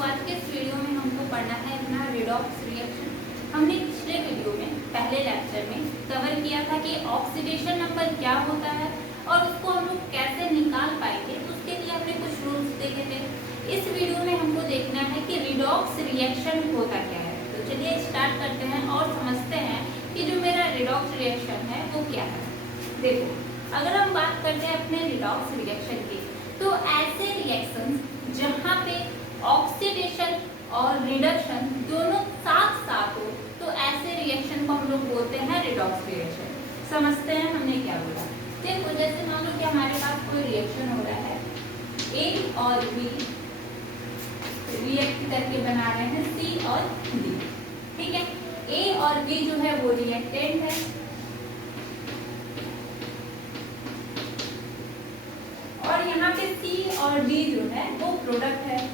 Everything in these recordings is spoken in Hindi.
तो आज के इस वीडियो में हमको पढ़ना है अपना रिडॉक्स रिएक्शन। हमने पिछले वीडियो में पहले लेक्चर में कवर किया था कि ऑक्सीडेशन नंबर क्या होता है और उसको हम लोग कैसे निकाल पाएंगे, उसके लिए हमने कुछ रूल्स देखे थे। इस वीडियो में हमको देखना है कि रिडॉक्स रिएक्शन होता क्या है। तो चलिए स्टार्ट करते हैं और समझते हैं कि जो मेरा रिडॉक्स रिएक्शन है वो क्या है। देखो, अगर हम बात करते हैं अपने रिडॉक्स रिएक्शन की, तो ऐसे रिएक्शंस जहाँ पे ऑक्सीडेशन और रिडक्शन दोनों साथ साथ हो, तो ऐसे रिएक्शन को हम लोग बोलते हैं रिडॉक्स रिएक्शन। समझते हैं हमने क्या बोला। देखो, जैसे मान लो कि हमारे पास कोई रिएक्शन हो रहा है, ए और बी रिएक्ट करके बना रहे हैं सी और डी। ठीक है, ए और बी जो है वो रिएक्टेंट है और यहाँ पे सी और डी जो है वो प्रोडक्ट है।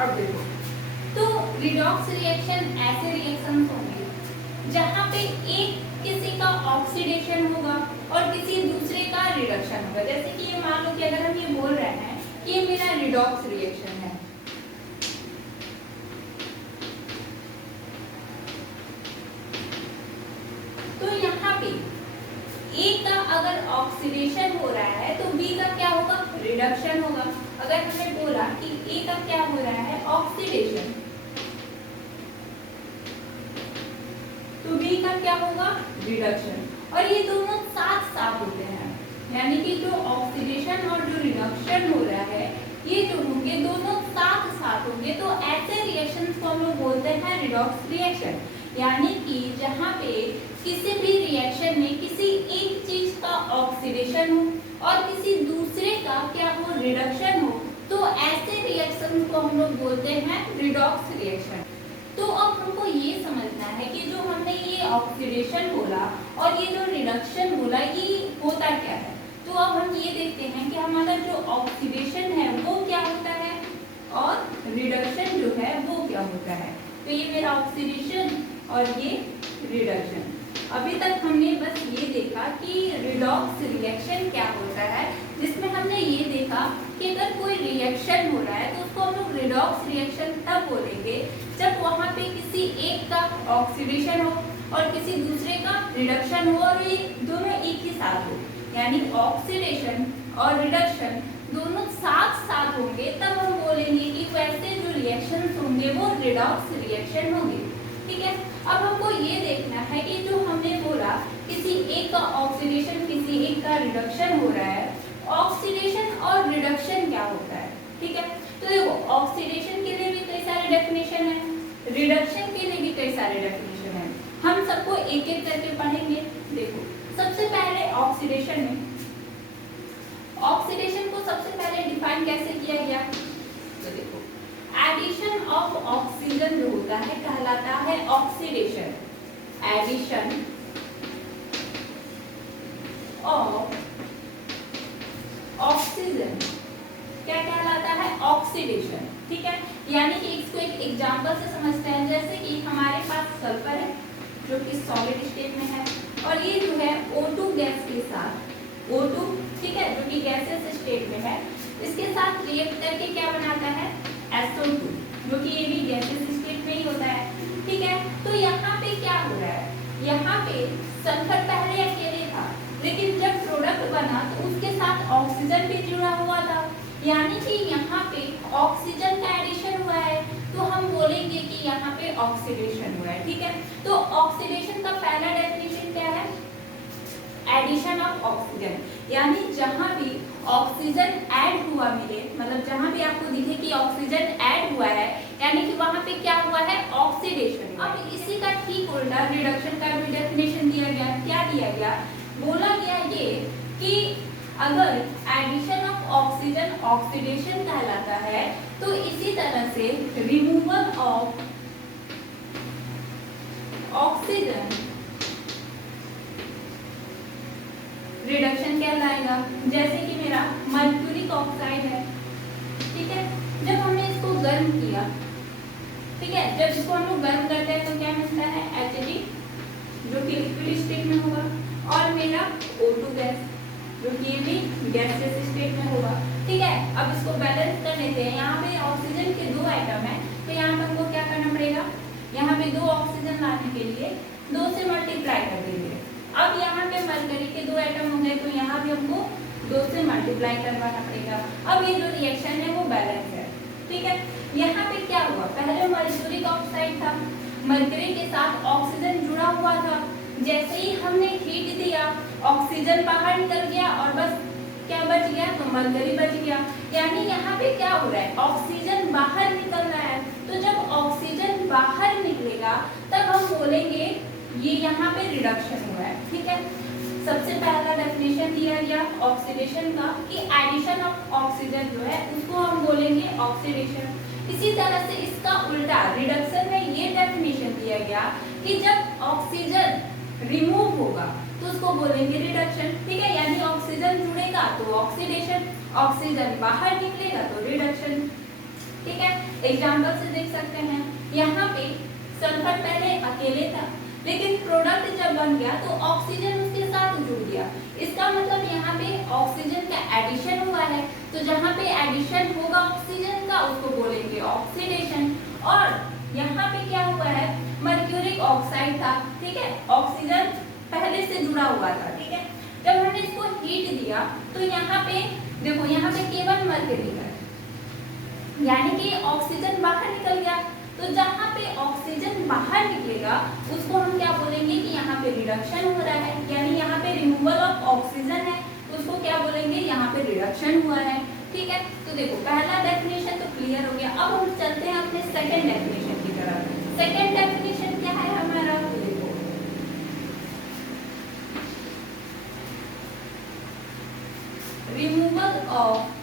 अब देखो, तो रिडॉक्स रिएक्शन ऐसे रिएक्शंस होंगे जहाँ पे एक किसी का ऑक्सीडेशन होगा और किसी दूसरे का रिडक्शन होगा। जैसे कि ये मान लो कि अगर हम ये बोल रहे हैं कि ये मेरा रिडॉक्स रिएक्शन है, तो यहाँ पे ए का अगर ऑक्सीडेशन हो रहा है तो बी का क्या होगा, रिडक्शन होगा। अगर हमने बोला कि ए का क्या हो रहा है, ऑक्सीडेशन, तो बी का क्या होगा, रिडक्शन। और ये दोनों साथ साथ होते हैं, यानी कि जो ऑक्सीडेशन और जो रिडक्शन हो रहा है ये जो होंगे दोनों साथ साथ होंगे। तो ऐसे रिएक्शंस को हम लोग बोलते हैं रिडॉक्स रिएक्शन। यानी कि जहाँ पे किसी भी रिएक्शन में किसी एक चीज का ऑक्सीडेशन हो और किसी दूसरे का क्या हो, रिडक्शन हो, तो ऐसे रिएक्शन को हम लोग बोलते हैं रिडॉक्स रिएक्शन। तो अब हमको ये समझना है कि जो हमने ये ऑक्सीडेशन बोला और ये जो रिडक्शन बोला ये होता क्या है। तो अब हम ये देखते हैं कि हमारा जो ऑक्सीडेशन है वो क्या होता है और रिडक्शन जो है वो क्या होता है। तो ये मेरा ऑक्सीडेशन और ये रिडक्शन। अभी तक हमने बस ये देखा कि रिडॉक्स रिएक्शन क्या होता है, जिसमें हमने ये देखा कि अगर कोई रिएक्शन हो रहा है तो उसको हम लोग रिडॉक्स रिएक्शन तब बोलेंगे जब वहाँ पे किसी एक का ऑक्सीडेशन हो और किसी दूसरे का रिडक्शन हो और ये दोनों एक ही साथ हो, यानी ऑक्सीडेशन और रिडक्शन दोनों साथ साथ होंगे, तब हम बोलेंगे कि वैसे जो रिएक्शंस होंगे वो रिडॉक्स रिएक्शन होंगे। ठीक है, अब हमको ये देखना है कि जो हमने बोला किसी एक का ऑक्सीडेशन किसी एक का रिडक्शन हो रहा है, ऑक्सीडेशन और रिडक्शन क्या होता है। ठीक है, तो देखो, ऑक्सीडेशन के लिए भी कई सारे डेफिनेशन है, रिडक्शन के लिए भी कई सारे डेफिनेशन है। हम सबको एक एक करके पढ़ेंगे। देखो, सबसे पहले ऑक्सीडेशन में, ऑक्सीडेशन को सबसे पहले डिफाइन कैसे किया गया, तो देखो, एडिशन ऑफ ऑक्सीजन जो होता है कहलाता है ऑक्सीडेशन। एडिशन ऑफ ऑक्सीजन क्या कहलाता है, ऑक्सीडेशन। ठीक है, यानी कि इसको एक एग्जांपल से समझते हैं। जैसे कि हमारे पास सल्फर है जो कि सॉलिड स्टेट में है और ये जो है O2 गैस के साथ, O2 ठीक है, जो कि गैसेस स्टेट में है, इसके साथ रिएक्ट करके क्या बनाता है, SO2, जो कि ये भी गैसेस स्टेट में ही होता है। ठीक है, तो यहाँ पे क्या हो रहा है, यहाँ पे सल्फर पहले अकेले था, लेकिन जब प्रोडक्ट बना तो उसके साथ ऑक्सीजन भी जुड़ा हुआ था, यानी कि यहाँ पे ऑक्सीजन का एडिशन हुआ है, तो हम बोलेंगे कि यहाँ पे ऑक्सीडेशन हुआ है। ठीक है, तो ऑक्सीडेशन का पहला डेफिनेशन क्या है, एडिशन ऑफ ऑक्सीजन, यानी जहां भी ऑक्सीजन ऐड हुआ मिले, मतलब जहां भी आपको दिखे कि ऑक्सीजन ऐड हुआ है, यानी कि वहां पे क्या हुआ है, ऑक्सीडेशन। अब इसी का ठीक उल्टा रिडक्शन का भी डेफिनेशन दिया गया। क्या दिया गया, बोला गया ये कि अगर एडिशन ऑफ ऑक्सीजन ऑक्सीडेशन कहलाता है, तो इसी तरह से रिमूवल ऑफ ऑक्सीजन रिडक्शन कहलाएगा। जैसे कि मेरा मर्क्यूरिक ऑक्साइड है, ठीक है, जब हमने इसको गर्म किया, ठीक है, जब इसको हम लोग गर्म करते हैं तो क्या मिलता है, Hg, जो कि लिक्विड स्टेट में होगा, और मेरा O2 गैस। जो कि ये भी गैसियस स्टेट में होगा। ठीक है, अब इसको बैलेंस कर लेते हैं। यहाँ पे ऑक्सीजन के 2 एटम है, तो यहाँ पे हमको क्या करना पड़ेगा, यहाँ पे 2 ऑक्सीजन लाने के लिए 2 से मल्टीप्लाई कर देंगे। अब यहाँ पे मरकरी के 2 एटम होंगे, तो यहाँ भी हमको 2 से मल्टीप्लाई करवाना पड़ेगा। अब ये जो रिएक्शन है वो बैलेंस है। ठीक है, यहाँ पे क्या हुआ, पहले मर्क्यूरिक ऑक्साइड था, मरकरी के साथ ऑक्सीजन जुड़ा हुआ था। जैसे ही हमने हीट दिया, ऑक्सीजन बाहर निकल गया और बस क्या बच गया, तो मरकरी बच गया। यानी यहाँ पे क्या हो रहा है, ऑक्सीजन बाहर निकल रहा है। तो जब ऑक्सीजन बाहर निकलेगा तब हम बोलेंगे ये यहाँ पे रिडक्शन हुआ है। ठीक है, सबसे पहला डेफिनेशन दिया गया ऑक्सीडेशन का कि एडिशन ऑफ ऑक्सीजन जो है उसको हम बोलेंगे ऑक्सीडेशन। इसी तरह से इसका उल्टा रिडक्शन में ये डेफिनेशन दिया गया कि जब ऑक्सीजन रिमूव होगा तो उसको बोलेंगे रिडक्शन। ठीक है, यानी ऑक्सीजन जुड़ेगा तो ऑक्सीडेशन, ऑक्सीजन बाहर निकलेगा तो रिडक्शन। ठीक है, एग्जांपल से देख सकते हैं, यहाँ पे सल्फर पहले अकेले था, लेकिन प्रोडक्ट जब बन गया तो ऑक्सीजन उसके साथ जुड़ गया। इसका मतलब यहाँ पे ऑक्सीजन का एडिशन हुआ है, तो जहाँ पे एडिशन होगा ऑक्सीजन का उसको बोलेंगे ऑक्सीडेशन। और यहाँ पे क्या हुआ है, मर्क्यूरिक ऑक्साइड था। ठीक है, ऑक्सीजन पहले से जुड़ा हुआ था। ठीक है, जब हमने इसको हीट दिया तो यहाँ पे देखो, यहाँ पे केवल मर्क्यूरी है, यानी कि ऑक्सीजन बाहर निकल गया। तो जहाँ पे ऑक्सीजन बाहर निकलेगा उसको हम क्या बोलेंगे कि यहाँ पे रिडक्शन हो रहा है, यानी यहाँ पे रिमूवल ऑफ ऑक्सीजन है, तो उसको क्या बोलेंगे, यहाँ पे रिडक्शन हुआ है। ठीक है, तो देखो पहला डेफिनेशन तो क्लियर हो गया। अब हम चलते हैं अपने सेकंड डेफिनेशन की तरफ। सेकंड डेफिनेशन क्या है हमारा, तो देखो रिमूवल ऑफ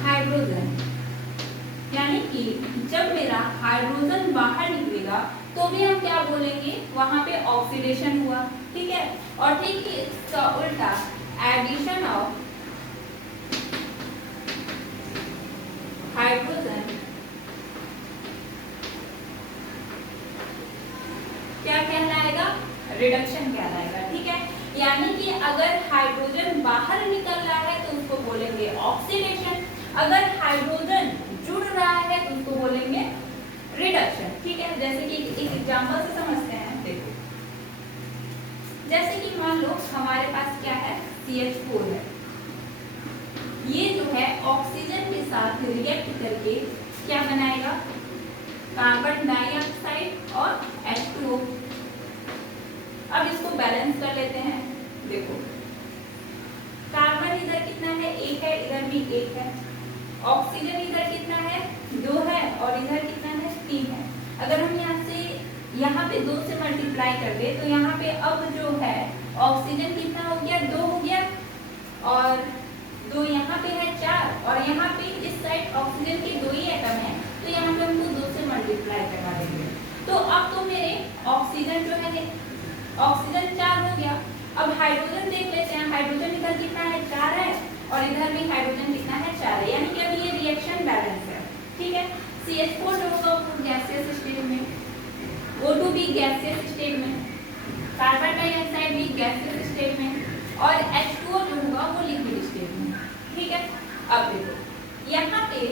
हाइड्रोजन, यानी कि जब मेरा हाइड्रोजन बाहर निकलेगा तो भी हम क्या बोलेंगे, वहां पे ऑक्सीडेशन हुआ। ठीक है, और ठीक है इसका उल्टा एडिशन ऑफ हाइड्रोजन क्या कहलाएगा, रिडक्शन कहलाएगा। ठीक है, यानी कि अगर हाइड्रोजन बाहर निकल रहा है तो उसको बोलेंगे ऑक्सीडेशन, अगर हाइड्रोजन जुड़ रहा है तो उसको बोलेंगे रिडक्शन। ठीक है, जैसे कि एक एग्जांपल से समझते हैं। देखो जैसे कि मान लो हमारे पास क्या है, CH4 है, ये जो है ऑक्सीजन के साथ रिएक्ट करके क्या बनाएगा, कार्बन डाइऑक्साइड और H2O। अब इसको बैलेंस कर लेते हैं। देखो कार्बन इधर कितना है, 1 है, इधर भी 1 है, ऑक्सीजन इधर कितना है, 2 है, और इधर कितना है, 3 है। अगर हम यहाँ पे 2 से मल्टीप्लाई कर दे तो यहाँ पे अब जो है ऑक्सीजन कितना हो गया, 2 हो गया, और 2 यहाँ पे है 4, और यहाँ पे इस साइड ऑक्सीजन के 2 ही एटम है, तो यहाँ पे हमको 2 से मल्टीप्लाई करवा देंगे। तो अब तो मेरे ऑक्सीजन जो है, ऑक्सीजन 4 हो गया। अब हाइड्रोजन देख लेते हैं, हाइड्रोजन इधर कितना है, 4 है, और इधर भी हाइड्रोजन कितना है, 4 है, यानी कि अभी ये रिएक्शन बैलेंस है। ठीक है, CH4 जो होगा वो गैसियस स्टेट में, O2 भी गैसियस स्टेट में, कार्बन डाइऑक्साइड भी गैसियस स्टेट में, और H2O जो होगा वो लिक्विड स्टेट में। ठीक है, अब देखो यहाँ पे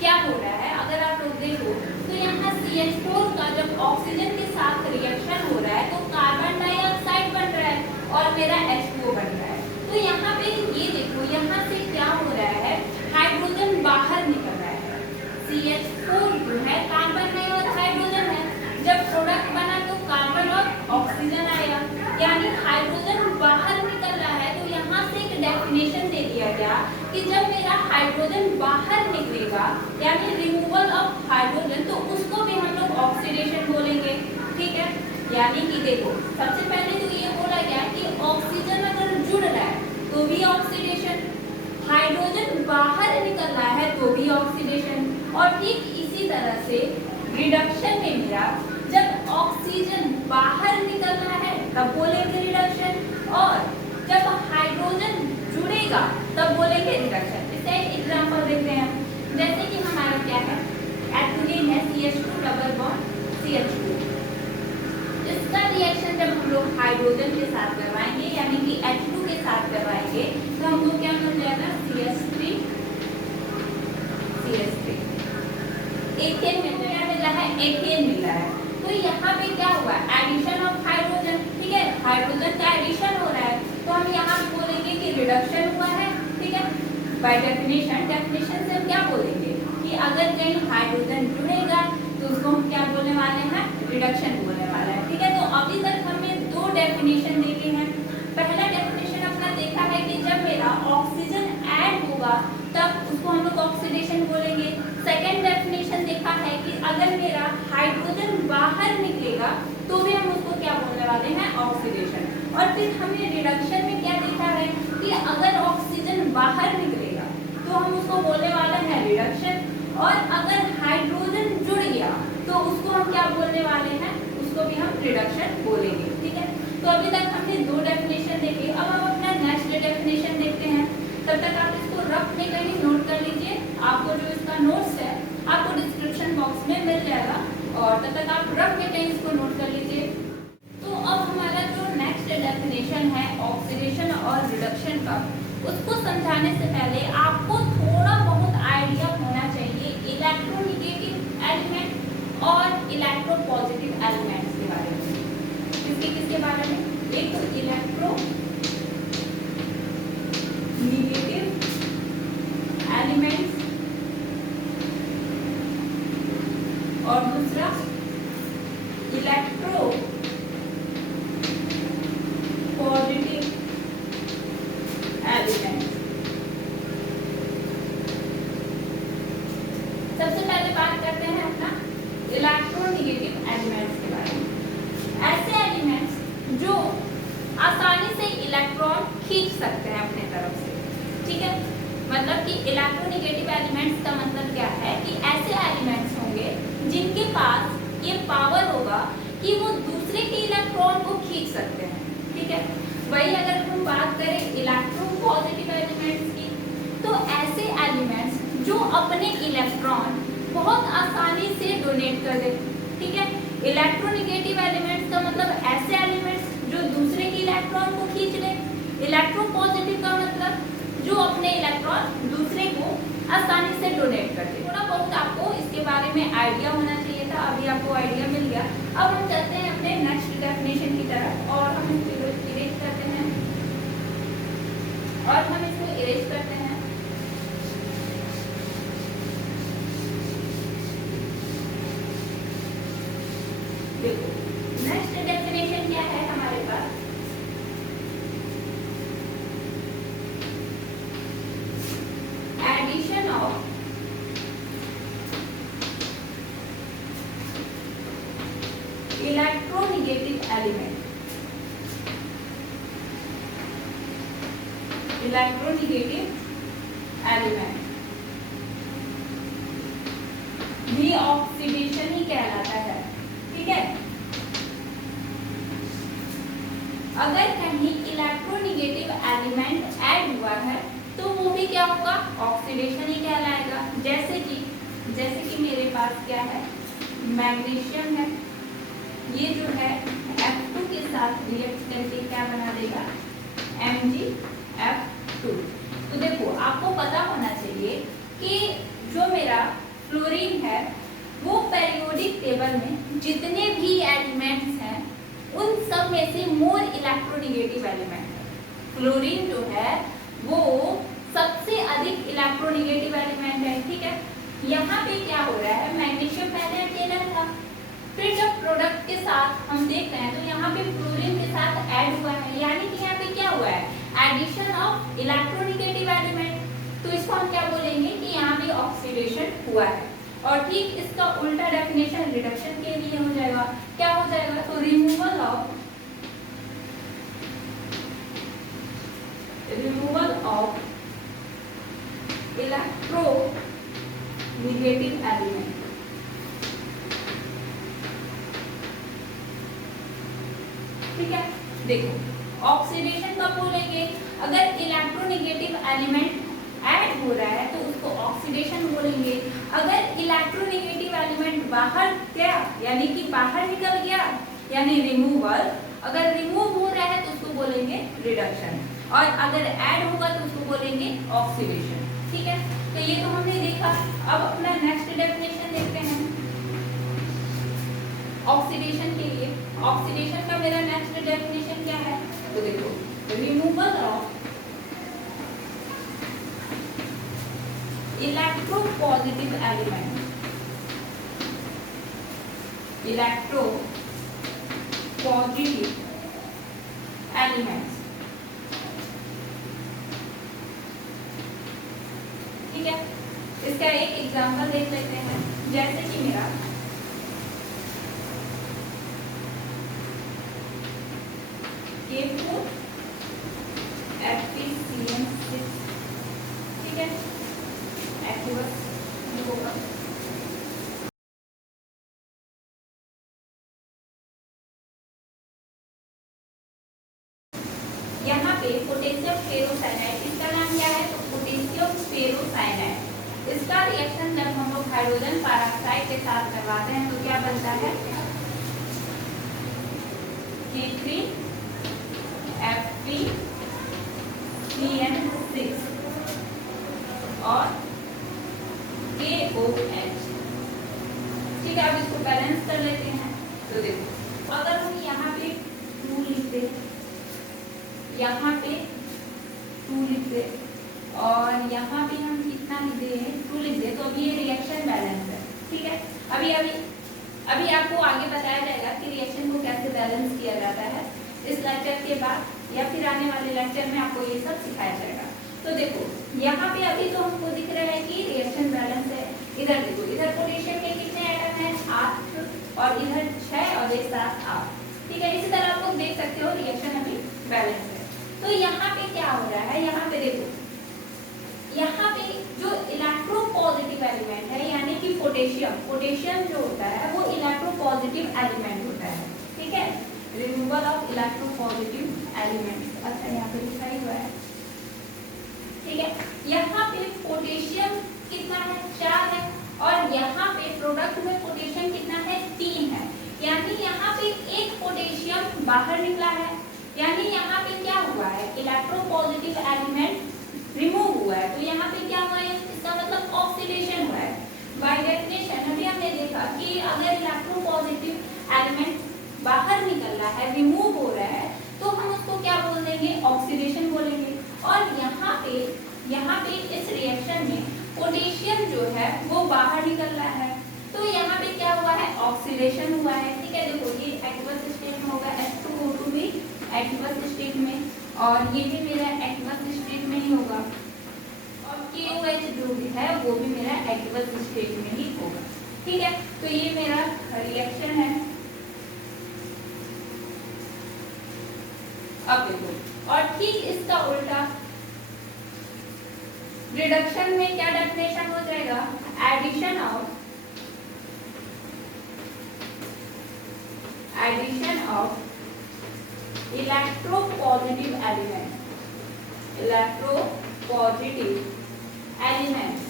क्या हो रहा है, अगर आप लोग देखो तो यहाँ CH4 का जब ऑक्सीजन के साथ रिएक्शन हो रहा है तो कार्बन डाइऑक्साइड बन रहा है और मेरा H2O बन रहा है। तो यहाँ पे ये देखो, यहाँ से क्या हो रहा है, हाइड्रोजन बाहर निकल रहा है। CH4 जो है कार्बन नहीं और हाइड्रोजन है, जब प्रोडक्ट बना तो कार्बन और ऑक्सीजन आया, यानी हाइड्रोजन बाहर निकल रहा है। तो यहाँ से एक डेफिनेशन दे दिया गया कि जब मेरा हाइड्रोजन बाहर निकलेगा यानी रिमूवल ऑफ हाइड्रोजन, तो उसको भी हम लोग ऑक्सीडेशन बोलेंगे। ठीक है, यानी कि देखो सबसे पहले तो ये बोला गया कि ऑक्सीजन अगर जुड़ रहा है तो भी ऑक्सीडेशन, हाइड्रोजन बाहर निकल रहा है तो भी ऑक्सीडेशन, और ठीक इसी तरह से रिडक्शन में मेरा जब ऑक्सीजन बाहर निकलना है तब बोलेंगे रिडक्शन, और जब हाइड्रोजन जुड़ेगा तब बोलेंगे रिडक्शन। इसका एक एग्जांपल देखते हैं, जैसे कि हमारा क्या है, एथिलीन है, CH2 डबल बॉन्ड CH2, इसका रिएक्शन जब हम लोग हाइड्रोजन के साथ करवाएंगे यानी कि H2 के साथ करवाएंगे तो हमको क्या मिल जाएगा CH3 CH3 एथेन मिला है एथेन मिला है। तो यहाँ पे क्या हुआ एडिशन ऑफ हाइड्रोजन, ठीक है, हाइड्रोजन का एडिशन हो रहा है तो हम यहाँ पे बोलेंगे कि रिडक्शन हुआ है, ठीक है। बाय डेफिनेशन से हम क्या बोलेंगे कि अगर कहीं हाइड्रोजन जुड़ेगा तो उसको हम क्या बोलने वाले हैं रिडक्शन बोलने वाला है, ठीक है। तो अभी तक हमने दो डेफिनेशन देखे हैं। पहला डेफिनेशन अपना देखा है कि जब मेरा ऑक्सीजन ऐड होगा तब उसको हम लोग ऑक्सीडेशन बोलेंगे। सेकेंड डेफिनेशन देखा है कि अगर मेरा हाइड्रोजन बाहर निकलेगा तो भी हम उसको क्या बोलने वाले हैं ऑक्सीडेशन। और फिर हमने रिडक्शन में क्या देखा है कि अगर ऑक्सीजन बाहर निकलेगा तो हम उसको बोलने वाले हैं रिडक्शन, और अगर हाइड्रोजन जुड़ गया तो उसको हम क्या बोलने वाले हैं, उसको भी हम रिडक्शन बोलेंगे, ठीक है। तो अभी तक हमने दो डेफिनेशन देखे, अब हम अपना नेक्स्ट डेफिनेशन देखते हैं। तब तक आप इसको रफ में कहीं नोट कर लीजिए, आपको जो इसका नोट्स है आपको डिस्क्रिप्शन बॉक्स में मिल जाएगा, और तब तक आप रफ में कहीं इसको नोट कर लीजिए। तो अब हमारा जो नेक्स्ट डेफिनेशन है ऑक्सीडेशन और रिडक्शन का, उसको समझाने से पहले आपको थोड़ा बहुत आइडिया होना चाहिए इलेक्ट्रोनेगेटिव एलिमेंट और इलेक्ट्रोपॉजिटिव एलिमेंट्स के बारे में। किसके बारे में? एक तो इलेक्ट्रो नेगेटिव एलिमेंट्स और दूसरा इलेक्ट्रो पॉजिटिव एलिमेंट्स। सबसे पहले बात करते हैं अपना इलेक्ट्रोनेगेटिव एलिमेंट्स के बारे में। ऐसे एलिमेंट्स जो आसानी से इलेक्ट्रॉन खींच सकते हैं अपने तरफ से, ठीक है। मतलब कि इलेक्ट्रोनेगेटिव एलिमेंट्स का मतलब क्या है कि ऐसे एलिमेंट्स होंगे जिनके पास ये पावर होगा कि वो दूसरे के इलेक्ट्रॉन को खींच सकते हैं, ठीक है। वही अगर हम बात करें इलेक्ट्रोपॉजिटिव एलिमेंट्स की, तो ऐसे एलिमेंट्स जो अपने इलेक्ट्रॉन बहुत आसानी से डोनेट कर दे, ठीक है। इलेक्ट्रोनेगेटिव एलिमेंट्स का मतलब ऐसे एलिमेंट्स जो दूसरे के इलेक्ट्रॉन को खींच ले। इलेक्ट्रोपॉजिटिव का मतलब जो अपने इलेक्ट्रॉन दूसरे को आसानी से डोनेट कर दे। थोड़ा बहुत आपको इसके बारे में आइडिया होना चाहिए था, अभी आपको आइडिया मिल गया। अब हम चलते हैं अपने नेक्स्ट डेफिनेशन की तरफ, और हम इसको इरेज करते हैं देखो नेक्स्ट डेफिनेशन क्या है हमारे पास, addition of electronegative element, electronegative element भी ऑक्सीडेशन ही कहलाता है, ठीक है। अगर कहीं इलेक्ट्रोनेगेटिव एलिमेंट ऐड हुआ है तो वो भी क्या होगा, ऑक्सीडेशन ही कहलाएगा। जैसे कि मेरे पास क्या है, मैग्नीशियम है, ये जो है F2 के साथ रिएक्ट करके क्या बना देगा, MgF2। तो देखो आपको पता होना चाहिए कि जो मेरा फ्लोरीन है वो पेरियोडिक टेबल में जितने भी एलिमेंट्स हैं उन सब में से मोर इलेक्ट्रोनेगेटिव एलिमेंट है। फ्लोरीन जो है वो सबसे अधिक इलेक्ट्रोनेगेटिव एलिमेंट है, ठीक है। यहाँ पे क्या हो रहा है, मैग्नीशियम पहले अकेला था, फिर जब प्रोडक्ट के साथ हम देख रहे हैं तो यहाँ पे फ्लोरीन के साथ ऐड हुआ है, यानी कि यहाँ पे क्या हुआ है, एडिशन ऑफ इलेक्ट्रोनेगेटिव एलिमेंट। तो इसको हम क्या बोलेंगे कि यहाँ पे ऑक्सीडेशन हुआ है। और ठीक इसका उल्टा डेफिनेशन रिडक्शन के लिए हो जाएगा, क्या हो जाएगा, तो रिमूवल ऑफ इलेक्ट्रोनेगेटिव एलिमेंट। ठीक है, देखो ऑक्सीडेशन कब बोलेंगे, अगर इलेक्ट्रोनेगेटिव एलिमेंट ऐड हो रहा है तो उसको ऑक्सीडेशन बोलेंगे। अगर इलेक्ट्रोनेगेटिव एलिमेंट बाहर गया यानी कि बाहर निकल गया यानी रिमूवल। अगर रिमूव हो रहा है तो उसको बोलेंगे रिडक्शन, और अगर ऐड होगा तो उसको बोलेंगे ऑक्सीडेशन। ठीक है, तो ये तो हमने देखा। अब अपना नेक्स्ट डेफिनेशन देखते हैं ऑक्सीडेशन के लिए। ऑक्सीडेशन का मेरा नेक्स्ट डेफिनेशन क्या है, तो देखो, removal of electropositive element, electropositive elements. ठीक है, इसका एक एग्जांपल देख लेते हैं। जैसे कि मेरा K4 FeCN6, ठीक है, एक्वस होगा। यहाँ पे पोटेशियम फेरोसाइनाइड, इसका नाम क्या है, तो पोटेशियम फेरोसाइनाइड। इसका रिएक्शन जब हम लोग हाइड्रोजन पेरोक्साइड के साथ करवाते हैं तो क्या बनता है, K3FeCN6 और KOH। ठीक है, अब इसको बैलेंस कर लेते हैं। तो देखो, अगर हम यहाँ पे 2 लिखते, यहाँ पे 2 लिखते और यहाँ पे हम कितना लिख दे, 2 लिख दे, तो अभी ये रिएक्शन बैलेंस है। ठीक है, अभी आपको आगे बताया जाएगा कि रिएक्शन को कैसे बैलेंस किया जाता है। इस लेक्चर के बाद या फिर आने वाले लेक्चर में आपको ये सब सिखाया जाएगा। तो देखो, यहाँ पे अभी तो हमको दिख रहा है कि रिएक्शन बैलेंस है। इधर देखो, इधर पोटेशियम के कितने एटम हैं, 8, और इधर 6 और ये 7, 8। ठीक है, इसी तरह आप लोग देख सकते हो रिएक्शन अभी बैलेंस है। तो यहाँ पे क्या हो रहा है, यहाँ पे देखो, यहाँ पे जो इलेक्ट्रोपॉजिटिव एलिमेंट है यानी कि पोटेशियम जो होता है वो इलेक्ट्रोपॉजिटिव एलिमेंट होता है। ठीक है, रिमूवल ऑफ इलेक्ट्रोपॉजिटिव एलिमेंट। अच्छा, यहाँ पे लिखा ही हुआ है। ठीक है, यहाँ पे पोटेशियम कितना है, 4 है, और यहाँ पे प्रोडक्ट में पोटेशियम कितना है, 3 है। यानी यहाँ पे एक पोटेशियम बाहर निकला है, यानी यहाँ पे क्या हुआ है, इलेक्ट्रोपॉजिटिव एलिमेंट रिमूव हुआ है। तो यहाँ पे क्या हुआ है, इसका मतलब ऑक्सीडेशन हुआ है। बाय डेफिनेशन अभी हमने देखा कि अगर इलेक्ट्रोपॉजिटिव एलिमेंट बाहर निकल रहा है, रिमूव हो रहा है, तो हम उसको क्या बोल देंगे, ऑक्सीडेशन बोलेंगे। और यहाँ पे इस रिएक्शन में पोटेशियम जो है वो बाहर निकल रहा है, तो यहाँ पे क्या हुआ है, ऑक्सीडेशन हुआ है। ठीक है, देखो, ये एक्वस स्टेट में होगा, H2O2 भी एक्वस स्टेट में, और ये भी मेरा एक्वस स्टेट में ही होगा, और KOH जो भी है वो भी मेरा एक्वस स्टेट में ही होगा। ठीक है, तो ये मेरा रिएक्शन है। अब देखो, और ठीक इसका उल्टा रिडक्शन में क्या डेफिनेशन हो जाएगा, एडिशन ऑफ इलेक्ट्रोपॉजिटिव एलिमेंट्स।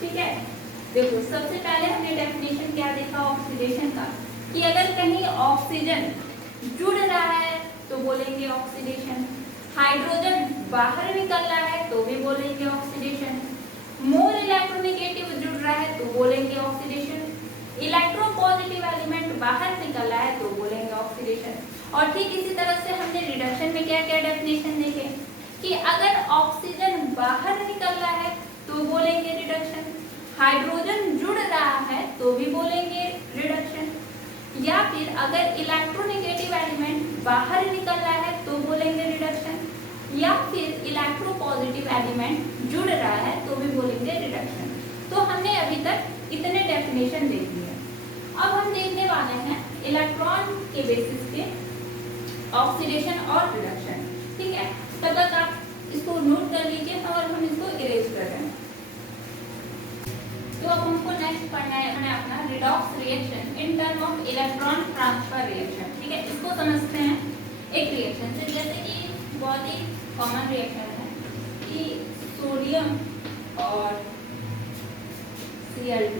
ठीक है, देखो, सबसे पहले हमने डेफिनेशन क्या देखा ऑक्सीडेशन का, कि अगर कहीं ऑक्सीजन जुड़ रहा है तो बोलेंगे ऑक्सीडेशन, हाइड्रोजन बाहर निकल रहा है तो भी बोलेंगे ऑक्सीडेशन, मोर इलेक्ट्रोनेगेटिव जुड़ रहा है तो बोलेंगे ऑक्सीडेशन, इलेक्ट्रोपॉजिटिव एलिमेंट बाहर निकल रहा है तो बोलेंगे ऑक्सीडेशन। और ठीक इसी तरह से हमने रिडक्शन में क्या क्या डेफिनेशन देखे, कि अगर ऑक्सीजन बाहर निकल रहा है तो बोलेंगे रिडक्शन, हाइड्रोजन जुड़ रहा है तो भी बोलेंगे रिडक्शन, या फिर अगर इलेक्ट्रोनेगेटिव एलिमेंट बाहर निकल रहा है तो बोलेंगे रिडक्शन, या फिर इलेक्ट्रोपॉजिटिव एलिमेंट जुड़ रहा है तो भी बोलेंगे रिडक्शन। तो हमने अभी तक इतने डेफिनेशन देख लिए। अब हम देखने वाले हैं इलेक्ट्रॉन के बेसिस पे ऑक्सीडेशन और रिडक्शन। ठीक है, तब तक आप इसको नोट कर लीजिए और हम इसको इरेज कर रहे हैं। तो अब हमको नेक्स्ट पढ़ना है अपना redox reaction in term of electron transfer reaction. ठीक है, इसको समझते हैं एक रिएक्शन से, जैसे कि बहुत ही कॉमन रिएक्शन है कि सोडियम और Cl2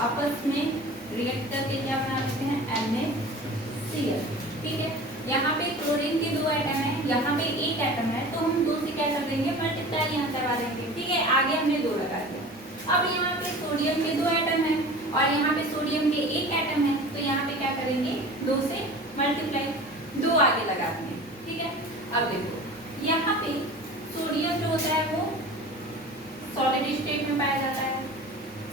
आपस में रिएक्ट करके क्या बना लेते हैं NaCl। ठीक है, यहाँ पे क्लोरीन के 2 एटम है, यहाँ पे 1 एटम है, तो हम 2 से क्या कर देंगे मल्टीप्लाई यहाँ करवा देंगे। ठीक है, आगे हमने 2 लगा दिया। अब यहाँ पे सोडियम के 2 एटम है और यहाँ पे सोडियम के 1 एटम है, तो यहाँ पे क्या करेंगे 2 से मल्टीप्लाई, 2 आगे लगा देंगे। ठीक है, अब देखो यहाँ पे सोडियम जो होता है वो सॉलिड स्टेट में पाया जाता है,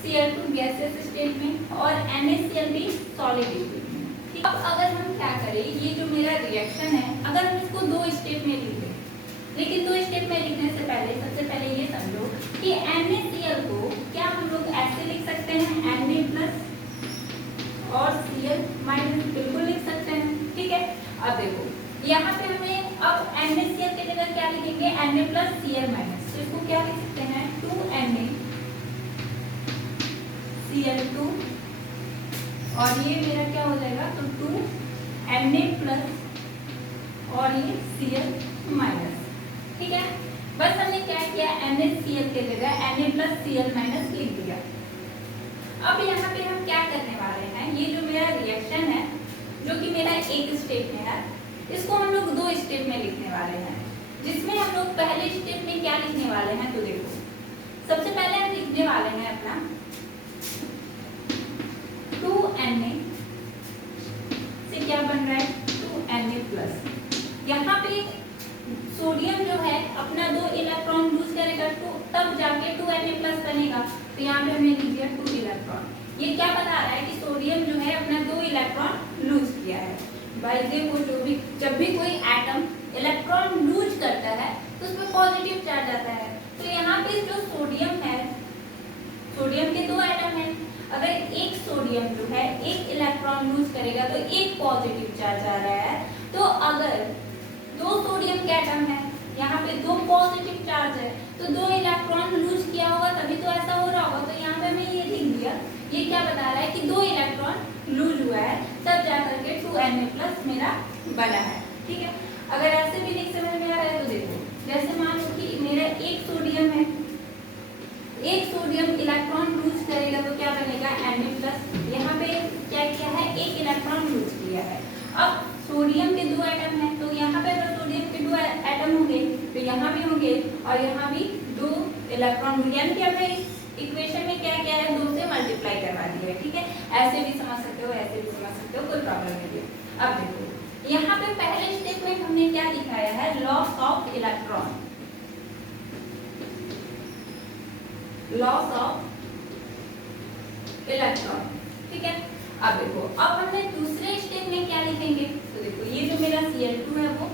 Cl2 गैसियस स्टेट में और NaCl भी सॉलिड स्टेट में। ठीक, अब अगर हम क्या करें, ये जो मेरा रिएक्शन है अगर हम इसको 2 स्टेप में लिख दें, लेकिन 2 स्टेप में लिखने से पहले सबसे पहले ये समझो कि NaCl को क्या हम लोग ऐसे लिख सकते हैं Na+ और Cl- बिल्कुल लिख सकते हैं। ठीक है, अब देखो यहाँ पे हमें अब NaCl के जगह क्या लिखेंगे Na+ Cl-, तो इसको क्या लिख सकते हैं 2NaCl2 और ये मेरा क्या हो जाएगा तो 2Na+ और ये Cl-। ठीक है, बस हमने क्या किया NaCl के जगह Na+ Cl- लिख दिया। अब यहाँ पे हम क्या करने वाले हैं, ये जो मेरा रिएक्शन है जो कि मेरा एक स्टेप में है, इसको हम लोग 2 स्टेप में लिखने वाले हैं, जिसमें हम लोग पहले स्टेप में क्या लिखने वाले हैं तो देखो सबसे पहले हम लिखने वाले हैं अपना 2Na से क्या बन रहा है 2Na+। यहाँ पे सोडियम जो है अपना 2 इलेक्ट्रॉन लूज करेगा तो तब जाके 2Na+ बनेगा, तो यहाँ पे हमने लिख दिया 2 इलेक्ट्रॉन। ये क्या बता रहा है कि सोडियम जो है अपना 2 इलेक्ट्रॉन लूज किया है। भाई देखो जब भी कोई एटम इलेक्ट्रॉन लूज करता है तो उसमें पॉजिटिव चार्ज आता है, तो यहाँ पे जो सोडियम है, सोडियम के 2 एटम है, अगर एक सोडियम जो है 1 इलेक्ट्रॉन लूज करेगा तो 1 पॉजिटिव चार्ज आ रहा है। तो अगर 2 सोडियम के एटम है, यहाँ पे 2 पॉजिटिव चार्ज है, तो 2 इलेक्ट्रॉन लूज किया होगा तभी तो ऐसा हो रहा होगा। तो यहाँ पे मैं ये लिख दिया, ये क्या बता रहा है कि 2 इलेक्ट्रॉन लूज हुआ है तब जाकर के 2Na+ मेरा बना है। ठीक है, अगर ऐसे भी नहीं समझ में आ रहा है तो देखो जैसे मान लो कि मेरा 1 सोडियम है, 1 सोडियम इलेक्ट्रॉन लूज करेगा तो क्या बनेगा Na+। यहाँ पे क्या किया है 1 इलेक्ट्रॉन लूज किया है। अब सोडियम के 2 एटम है, तो यहाँ पे अगर सोडियम के 2 एटम होंगे तो यहाँ भी होंगे और यहाँ भी 2 इलेक्ट्रॉन होंगे, यानी कि हमने इस इक्वेशन में क्या किया है 2 से मल्टीप्लाई करवा दिया है। ठीक है, ऐसे भी समझ सकते हो, ऐसे भी समझ सकते हो, कोई प्रॉब्लम नहीं है। अब देखो यहाँ पे पहले स्टेप में हमने क्या दिखाया है loss of electron, loss of electron. ठीक है, अब देखो अब हमने दूसरे स्टेप में क्या लिखेंगे तो देखो ये जो मेरा Cl2 है वो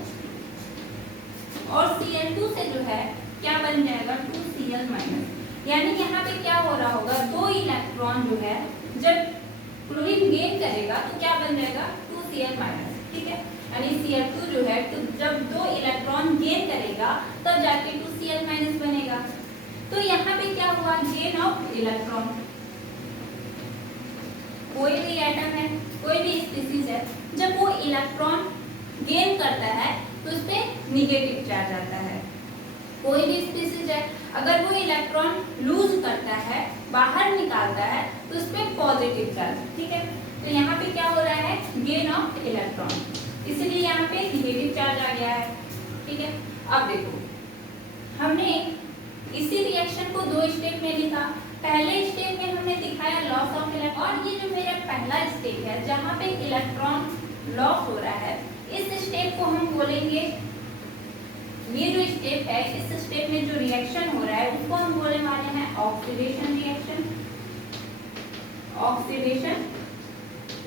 और Cl2 से जो है क्या बन जाएगा 2Cl-, यानी यहाँ पे क्या हो रहा होगा 2 इलेक्ट्रॉन जो है जब क्लोरीन गेन करेगा तो क्या बन जाएगा 2Cl-। ठीक है, यानी Cl2 जो है तो जब 2 इलेक्ट्रॉन गेन करेगा तब जाके 2Cl- बनेगा। तो यहाँ पे क्या हुआ गेन ऑफ इलेक्ट्रॉन, कोई भी एटम है, कोई भी स्पीसीज है, जब वो इलेक्ट्रॉन गेन करता है तो उस पे निगेटिव चार्ज आता है। कोई भी स्पीसीज है अगर वो इलेक्ट्रॉन लूज करता है, बाहर निकालता है तो उस पे पॉजिटिव चार्ज। ठीक है, तो यहाँ पे क्या हो रहा है गेन ऑफ इलेक्ट्रॉन, इसलिए यहाँ पे निगेटिव चार्ज आ गया है। ठीक है, अब देखो हमने इसी रिएक्शन को 2 स्टेप में लिखा। पहले स्टेप में हमने दिखाया लॉस ऑफ इलेक्ट्रॉन, और ये जो मेरा पहला स्टेप है जहाँ पे इलेक्ट्रॉन लॉस हो रहा है, इस स्टेप को हम बोलेंगे, ये जो स्टेप है इस स्टेप में जो रिएक्शन हो रहा है उसको हम बोलने वाले हैं ऑक्सीडेशन रिएक्शन, ऑक्सीडेशन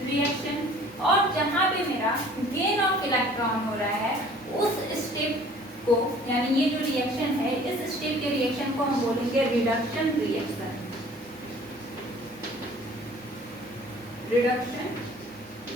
रिएक्शन। और जहाँ पे मेरा गेन ऑफ इलेक्ट्रॉन हो रहा है उस स्टेप को, यानी ये जो रिएक्शन है इस स्टेप के रिएक्शन को हम बोलेंगे रिडक्शन रिएक्शन, रिडक्शन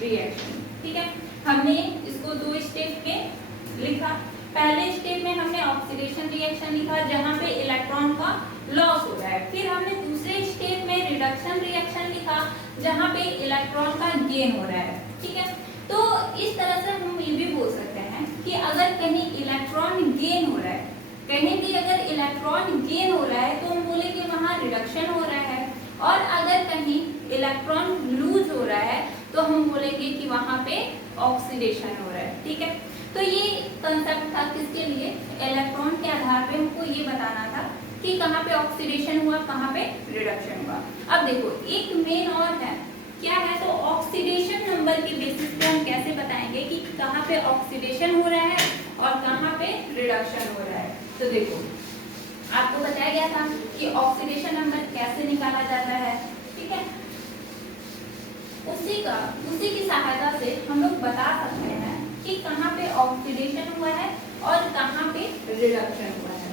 रिएक्शन। ठीक है, हमने इसको 2 स्टेप में लिखा। पहले स्टेप में हमने ऑक्सीडेशन रिएक्शन लिखा जहां पे इलेक्ट्रॉन का लॉस हो रहा है, फिर हमने दूसरे स्टेप में रिडक्शन रिएक्शन लिखा जहां पे इलेक्ट्रॉन का गेन हो रहा है। ठीक है, तो इस तरह से हम ये भी बोल सकते हैं कि अगर कहीं इलेक्ट्रॉन गेन हो रहा है, कहीं भी अगर इलेक्ट्रॉन गेन हो रहा है तो हम बोले कि वहां रिडक्शन हो रहा है, और अगर कहीं इलेक्ट्रॉन लूज हो रहा है तो हम बोलेंगे कि वहां पे ऑक्सीडेशन हो रहा है। ठीक है, तो ये कंसेप्ट था किसके लिए, इलेक्ट्रॉन के आधार पे हमको ये बताना था कि कहाँ पे ऑक्सीडेशन हुआ, कहाँ पे रिडक्शन हुआ। अब देखो एक मेन और है, क्या है, तो ऑक्सीडेशन नंबर के बेसिस पे हम कैसे बताएंगे कि कहाँ पे ऑक्सीडेशन हो रहा है और कहाँ पे रिडक्शन हो रहा है। तो देखो आपको बताया गया था कि ऑक्सीडेशन नंबर कैसे निकाला जाता है। ठीक है, उसी की सहायता से हम लोग बता सकते हैं कि कहाँ पे ऑक्सीडेशन हुआ है और कहाँ पे रिडक्शन हुआ है।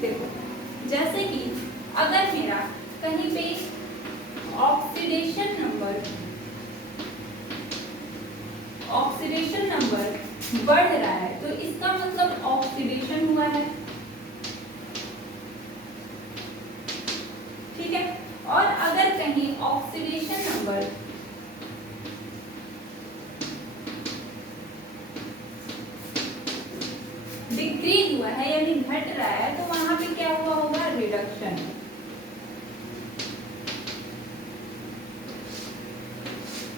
देखो जैसे कि अगर मेरा कहीं पे ऑक्सीडेशन नंबर बढ़ रहा है तो इसका मतलब ऑक्सीडेशन हुआ है। ठीक है, और अगर कहीं ऑक्सीडेशन नंबर डिक्रीज हुआ है यानी घट रहा है तो वहां पे क्या हुआ होगा, रिडक्शन।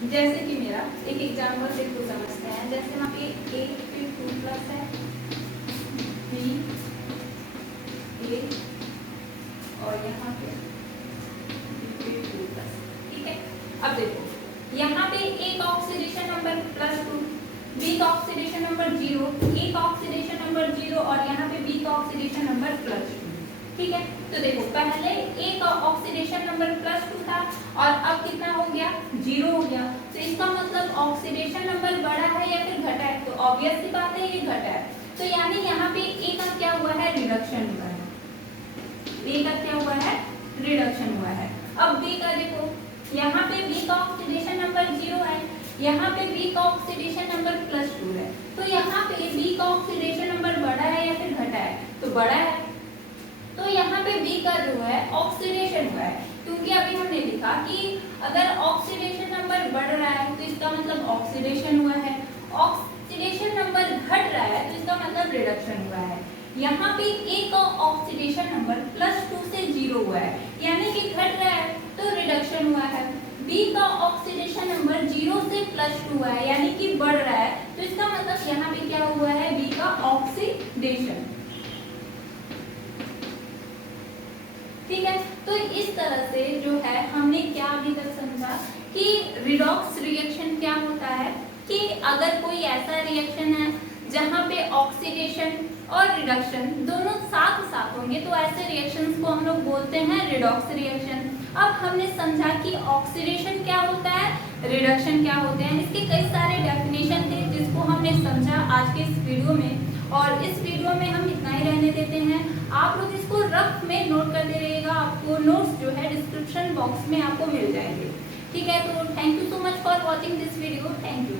जैसे कि मेरा एक एग्जांपल से इसको समझते हैं, जैसे वहां पे A पे 2 प्लस है, B A और यहाँ पे B पे 2 प्लस। ठीक है, अब देखो यहाँ पे एक ऑक्सीडेशन नंबर +2, B का ऑक्सीडेशन नंबर 0, A का ऑक्सीडेशन नंबर 0 और यहाँ पे B का ऑक्सीडेशन नंबर +2। ठीक है, तो देखो पहले A का ऑक्सीडेशन नंबर +2 था और अब कितना हो गया, 0 हो गया। तो इसका मतलब ऑक्सीडेशन नंबर बढ़ा है या फिर घटा है, तो ऑब्वियस सी बात है ये घटा है। तो यानी यहाँ पे A का क्या हुआ है, रिडक्शन हुआ है। A का क्या हुआ है, रिडक्शन हुआ है। अब B का देखो, यहाँ पे B का ऑक्सीडेशन नंबर 0 है, यहाँ पे B का ऑक्सीडेशन नंबर +2 है। तो यहाँ पे B का ऑक्सीडेशन नंबर बढ़ा है या फिर घटा है, तो बढ़ा है। तो यहाँ पे B का जो है ऑक्सीडेशन हुआ है, क्योंकि अभी हमने लिखा कि अगर ऑक्सीडेशन नंबर बढ़ रहा है तो इसका मतलब ऑक्सीडेशन हुआ है, ऑक्सीडेशन नंबर घट रहा है तो इसका मतलब रिडक्शन हुआ है। यहाँ पे A का ऑक्सीडेशन नंबर +2 से 0 हुआ है यानी कि घट रहा है तो रिडक्शन हुआ है। B का ऑक्सीडेशन नंबर 0 से +2 हुआ है यानी कि बढ़ रहा है, तो इसका मतलब यहाँ पे क्या हुआ है, B का ऑक्सीडेशन। ठीक है, तो इस तरह से जो है हमने क्या अभी तक समझा कि रिडॉक्स रिएक्शन क्या होता है, कि अगर कोई ऐसा रिएक्शन है जहाँ पे ऑक्सीडेशन और रिडक्शन दोनों साथ साथ होंगे तो ऐसे रिएक्शंस को हम लोग बोलते हैं रिडॉक्स रिएक्शन। अब हमने समझा कि ऑक्सीडेशन क्या होता है, रिडक्शन क्या होते हैं, इसके कई सारे डेफिनेशन थे जिसको हमने समझा आज के इस वीडियो में, और इस वीडियो में हम इतना ही रहने देते हैं। आप लोग इसको रफ में नोट करते रहिएगा, आपको नोट्स जो है डिस्क्रिप्शन बॉक्स में आपको मिल जाएंगे। ठीक है, तो thank you so much for watching this video, thank you.